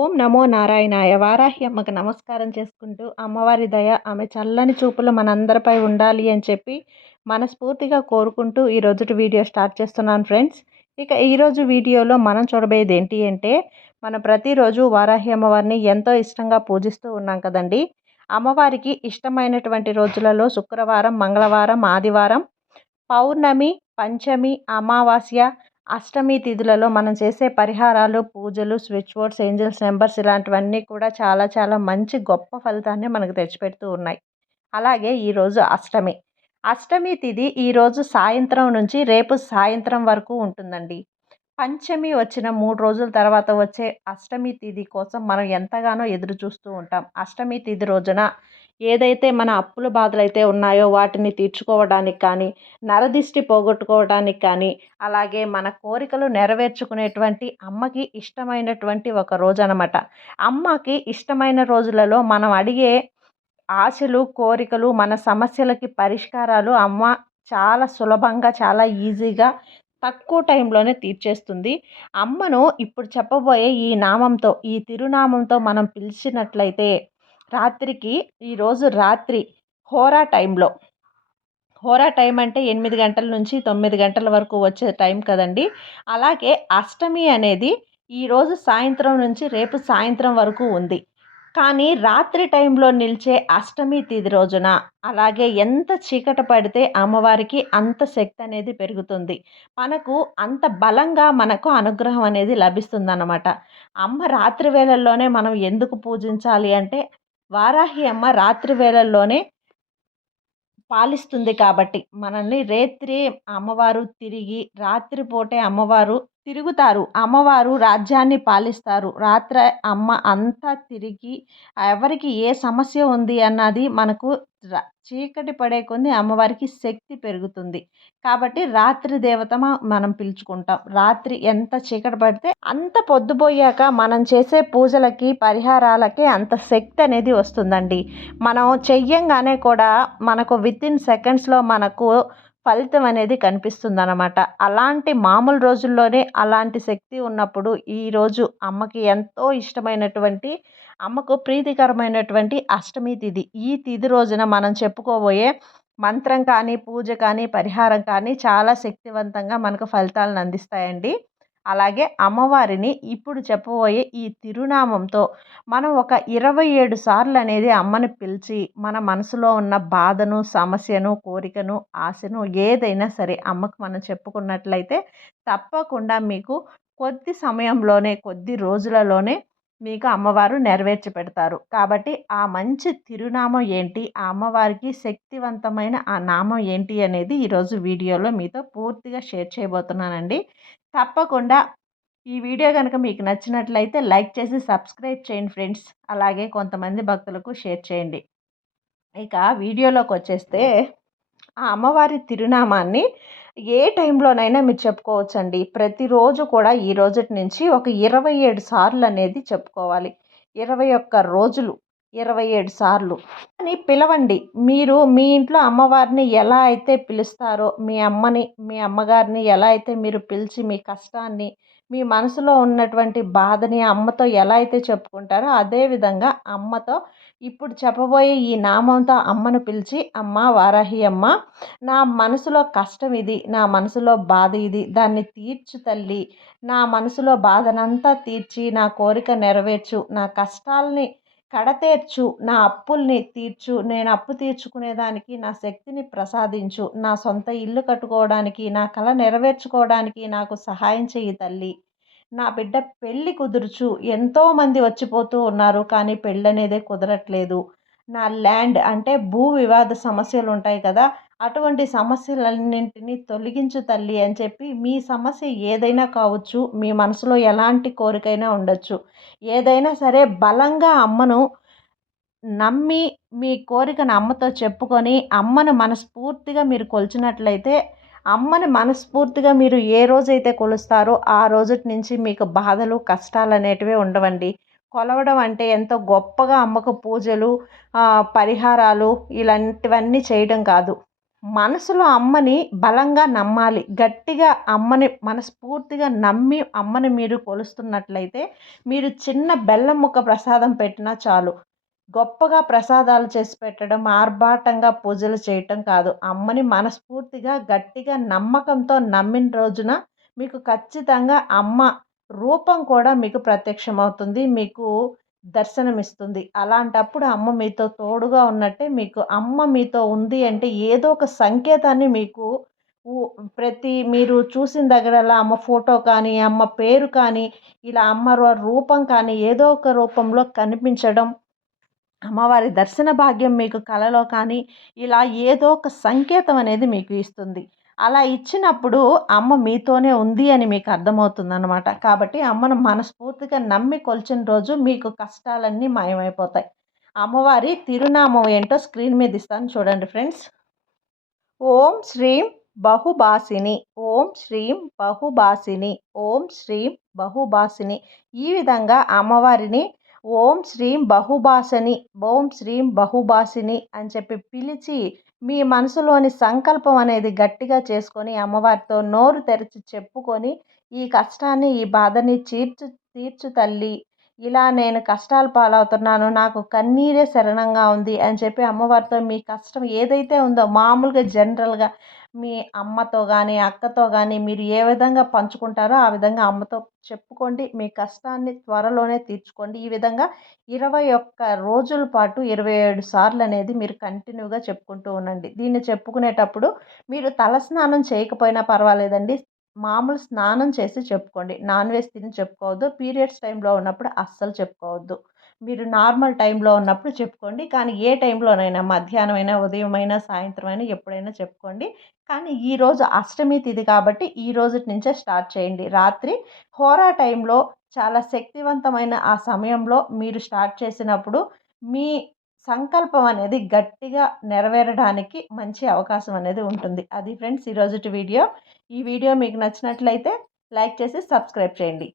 ఓం నమో నారాయణాయ. వారాహి అమ్మకు నమస్కారం చేసుకుంటూ, అమ్మవారి దయ, ఆమె చల్లని చూపులు మనందరిపై ఉండాలి అని చెప్పి మనస్ఫూర్తిగా కోరుకుంటూ ఈ రోజుటి వీడియో స్టార్ట్ చేస్తున్నాను ఫ్రెండ్స్. ఇక ఈరోజు వీడియోలో మనం చూడబోయేది ఏంటి అంటే, మనం ప్రతిరోజు వారాహి అమ్మవారిని ఎంతో ఇష్టంగా పూజిస్తూ ఉన్నాం కదండి. అమ్మవారికి ఇష్టమైనటువంటి రోజులలో శుక్రవారం, మంగళవారం, ఆదివారం, పౌర్ణమి, పంచమి, అమావాస్య, అష్టమి తిథులలో మనం చేసే పరిహారాలు, పూజలు, స్విచ్ బోర్డ్స్, ఏంజెల్స్ నెంబర్స్ ఇలాంటివన్నీ కూడా చాలా చాలా మంచి గొప్ప ఫలితాన్ని మనకు తెచ్చిపెడుతూ ఉన్నాయి. అలాగే ఈరోజు అష్టమి. అష్టమి తిథి ఈరోజు సాయంత్రం నుంచి రేపు సాయంత్రం వరకు ఉంటుందండి. పంచమి వచ్చిన 3 రోజుల తర్వాత వచ్చే అష్టమి తిథి కోసం మనం ఎంతగానో ఎదురు చూస్తూ ఉంటాం. అష్టమి తిథి రోజున ఏదైతే మన అప్పుల బాధలైతే ఉన్నాయో వాటిని తీర్చుకోవడానికి కానీ, నరదిష్టి పోగొట్టుకోవడానికి కానీ, అలాగే మన కోరికలు నెరవేర్చుకునేటువంటి అమ్మకి ఇష్టమైనటువంటి ఒక రోజనమాట. అమ్మకి ఇష్టమైన రోజులలో మనం అడిగే ఆశలు, కోరికలు, మన సమస్యలకి పరిష్కారాలు అమ్మ చాలా సులభంగా, చాలా ఈజీగా, తక్కువ టైంలోనే తీర్చేస్తుంది. అమ్మను ఇప్పుడు చెప్పబోయే ఈ నామంతో, ఈ తిరునామంతో మనం పిలిచినట్లయితే రాత్రికి, ఈరోజు రాత్రి హోరా టైంలో, హోరా టైం అంటే 8 గంటల నుంచి 9 గంటల వరకు వచ్చే టైం కదండి. అలాగే అష్టమి అనేది ఈరోజు సాయంత్రం నుంచి రేపు సాయంత్రం వరకు ఉంది. కానీ రాత్రి టైంలో నిలిచే అష్టమి తిథి రోజున, అలాగే ఎంత చీకట పడితే అమ్మవారికి అంత శక్తి అనేది పెరుగుతుంది. మనకు అంత బలంగా మనకు అనుగ్రహం అనేది లభిస్తుందన్నమాట. అమ్మ రాత్రి వేళల్లోనే మనం ఎందుకు పూజించాలి అంటే, వారాహి అమ్మ రాత్రి వేళల్లోనే పాలిస్తుంది కాబట్టి మనల్ని రేత్రి అమ్మవారు తిరిగి రాత్రిపూటే అమ్మవారు తిరుగుతారు. అమ్మవారు రాజ్యాన్ని పాలిస్తారు. రాత్రి అమ్మ అంతా తిరిగి ఎవరికి ఏ సమస్య ఉంది అన్నది మనకు చీకటి పడే కొద్దీ అమ్మవారికి శక్తి పెరుగుతుంది. కాబట్టి రాత్రి దేవత మనం పిలుచుకుంటాం. రాత్రి ఎంత చీకటి పడితే అంత పొద్దుపోయాక మనం చేసే పూజలకి, పరిహారాలకి అంత శక్తి అనేది వస్తుందండి. మనం చెయ్యంగానే కూడా మనకు వితిన్ సెకండ్స్లో మనకు ఫలితం అనేది కనిపిస్తుందన్నమాట. అలాంటి మామూలు రోజుల్లోనే అలాంటి శక్తి ఉన్నప్పుడు ఈరోజు అమ్మకి ఎంతో ఇష్టమైనటువంటి, అమ్మకు ప్రీతికరమైనటువంటి అష్టమి తిథి. ఈ తిథి రోజున మనం చెప్పుకోబోయే మంత్రం కానీ, పూజ కానీ, పరిహారం కానీ చాలా శక్తివంతంగా మనకు ఫలితాలను అందిస్తాయండి. అలాగే అమ్మవారిని ఇప్పుడు చెప్పబోయే ఈ తిరునామంతో మనం ఒక 27 సార్లు అనేది అమ్మని పిలిచి, మన మనసులో ఉన్న బాధను, సమస్యను, కోరికను, ఆశను ఏదైనా సరే అమ్మకు మనం చెప్పుకున్నట్లయితే తప్పకుండా మీకు కొద్ది సమయంలోనే, కొద్ది రోజులలోనే మీకు అమ్మవారు నెరవేర్చి పెడతారు. కాబట్టి ఆ మంచి తిరునామం ఏంటి, ఆ అమ్మవారికి శక్తివంతమైన ఆ నామం ఏంటి అనేది ఈరోజు వీడియోలో మీతో పూర్తిగా షేర్ చేయబోతున్నానండి. తప్పకుండా ఈ వీడియో కనుక మీకు నచ్చినట్లయితే లైక్ చేసి సబ్స్క్రైబ్ చేయండి ఫ్రెండ్స్. అలాగే కొంతమంది భక్తులకు షేర్ చేయండి. ఇక వీడియోలోకి వచ్చేస్తే, ఆ అమ్మవారి తిరునామాన్ని ఏ టైంలోనైనా మీరు చెప్పుకోవచ్చండి. ప్రతిరోజు కూడా ఈ రోజుటి నుంచి ఒక 27 సార్లు అనేది చెప్పుకోవాలి. 21 రోజులు 27 సార్లు అని పిలవండి. మీరు మీ ఇంట్లో అమ్మవారిని ఎలా అయితే పిలుస్తారో, మీ అమ్మని, మీ అమ్మగారిని ఎలా అయితే మీరు పిలిచి మీ కష్టాన్ని, మీ మనసులో ఉన్నటువంటి బాధని అమ్మతో ఎలా అయితే చెప్పుకుంటారో అదేవిధంగా అమ్మతో ఇప్పుడు చెప్పబోయే ఈ నామంతో అమ్మను పిలిచి, అమ్మ వారాహి అమ్మ, నా మనసులో కష్టం ఇది, నా మనసులో బాధ ఇది, దాన్ని తీర్చు తల్లి, నా మనసులో బాధనంతా తీర్చి నా కోరిక నెరవేర్చు, నా కష్టాల్ని కడతేర్చు, నా అప్పుల్ని తీర్చు, నేను అప్పు తీర్చుకునేదానికి నా శక్తిని ప్రసాదించు, నా సొంత ఇల్లు కట్టుకోవడానికి, నా కల నెరవేర్చుకోవడానికి నాకు సహాయం చెయ్యి తల్లి, నా బిడ్డ పెళ్ళి కుదుర్చు, ఎంతోమంది వచ్చిపోతూ ఉన్నారు కానీ పెళ్ళనేదే కుదరట్లేదు, నా ల్యాండ్ అంటే భూ వివాద సమస్యలు ఉంటాయి కదా, అటువంటి సమస్యలన్నింటినీ తొలగించు తల్లి అని చెప్పి మీ సమస్య ఏదైనా కావచ్చు, మీ మనసులో ఎలాంటి కోరికైనా ఉండొచ్చు, ఏదైనా సరే బలంగా అమ్మను నమ్మి మీ కోరికను అమ్మతో చెప్పుకొని అమ్మను మనస్ఫూర్తిగా మీరు కొలిచినట్లయితే, అమ్మని మనస్ఫూర్తిగా మీరు ఏ రోజైతే కొలుస్తారో ఆ రోజుటి నుంచి మీకు బాధలు, కష్టాలు అనేటివి ఉండవండి. కొలవడం అంటే ఎంతో గొప్పగా అమ్మకు పూజలు, పరిహారాలు ఇలాంటివన్నీ చేయడం కాదు. మనసులో అమ్మని బలంగా నమ్మాలి. గట్టిగా అమ్మని మనస్ఫూర్తిగా నమ్మి అమ్మని మీరు కొలుస్తున్నట్లయితే, మీరు చిన్న బెల్లం ముక్క ప్రసాదం పెట్టినా చాలు. గొప్పగా ప్రసాదాలు చేసి పెట్టడం, ఆర్భాటంగా పూజలు చేయటం కాదు. అమ్మని మనస్ఫూర్తిగా, గట్టిగా నమ్మకంతో నమ్మిన రోజున మీకు ఖచ్చితంగా అమ్మ రూపం కూడా మీకు ప్రత్యక్షమవుతుంది. మీకు దర్శనమిస్తుంది. అలాంటప్పుడు అమ్మ మీతో తోడుగా ఉన్నట్టే. మీకు అమ్మ మీతో ఉంది అంటే ఏదో ఒక సంకేతాన్ని మీకు ఉ మీరు చూసిన దగ్గరల్లా అమ్మ ఫోటో కానీ, అమ్మ పేరు కానీ, ఇలా అమ్మ రూపం కానీ ఏదో ఒక రూపంలో కనిపించడం, అమ్మవారి దర్శన భాగ్యం మీకు కలలో కానీ, ఇలా ఏదో ఒక సంకేతం అనేది మీకు ఇస్తుంది. అలా ఇచ్చినప్పుడు అమ్మ మీతోనే ఉంది అని మీకు అర్థమవుతుందనమాట. కాబట్టి అమ్మను మనస్ఫూర్తిగా నమ్మి కొలిచిన రోజు మీకు కష్టాలన్నీ మాయమైపోతాయి. అమ్మవారి తిరునామం ఏంటో స్క్రీన్ మీద ఇస్తాను చూడండి ఫ్రెండ్స్. ఓం శ్రీం బహుభాసిని, ఓం శ్రీం బహుభాసిని, ఓం శ్రీం బహుభాసిని. ఈ విధంగా అమ్మవారిని ఓం శ్రీం బహుభాసిని, ఓం శ్రీం బహుభాసిని అని చెప్పి పిలిచి మీ మనసులోని సంకల్పం అనేది గట్టిగా చేసుకొని అమ్మవారితో నోరు తెరిచి చెప్పుకొని ఈ కష్టాన్ని, ఈ బాధని తీర్చు తల్లి. ఇలా నేను కష్టాల పాలవుతున్నాను. నాకు కన్నీరే శరణంగా ఉంది అని చెప్పి అమ్మవారితో మీ కష్టం ఏదైతే ఉందో మామూలుగా జనరల్‌గా మీ అమ్మతో గానీ, అక్కతో గానీ మీరు ఏ విధంగా పంచుకుంటారో ఆ విధంగా అమ్మతో చెప్పుకోండి. మీ కష్టాన్ని త్వరలోనే తీర్చుకోండి. ఈ విధంగా 21 రోజుల పాటు 27 సార్లనేది మీరు కంటిన్యూగా చెప్పుకుంటూ ఉండండి. దీన్ని చెప్పుకునేటప్పుడు మీరు తలస్నానం చేయకపోయినా పర్వాలేదండి. మామూలు స్నానం చేసి చెప్పుకోండి. నాన్ వెజ్ తిని చెప్పుకోవద్దు. పీరియడ్స్ టైంలో ఉన్నప్పుడు అస్సలు చెప్పుకోవద్దు. మీరు నార్మల్ టైంలో ఉన్నప్పుడు చెప్పుకోండి. కానీ ఏ టైంలోనైనా మధ్యాహ్నమైనా, ఉదయమైనా, సాయంత్రమైనా ఎప్పుడైనా చెప్పుకోండి. కానీ ఈరోజు అష్టమి తిథి కాబట్టి ఈ రోజుటి నుంచే స్టార్ట్ చేయండి. రాత్రి హోరా టైంలో చాలా శక్తివంతమైన ఆ సమయంలో మీరు స్టార్ట్ చేసినప్పుడు మీ సంకల్పం అనేది గట్టిగా నెరవేరడానికి మంచి అవకాశం అనేది ఉంటుంది. అది ఫ్రెండ్స్ ఈరోజుటి వీడియో. ఈ వీడియో మీకు నచ్చినట్లయితే లైక్ చేసి సబ్స్క్రైబ్ చేయండి.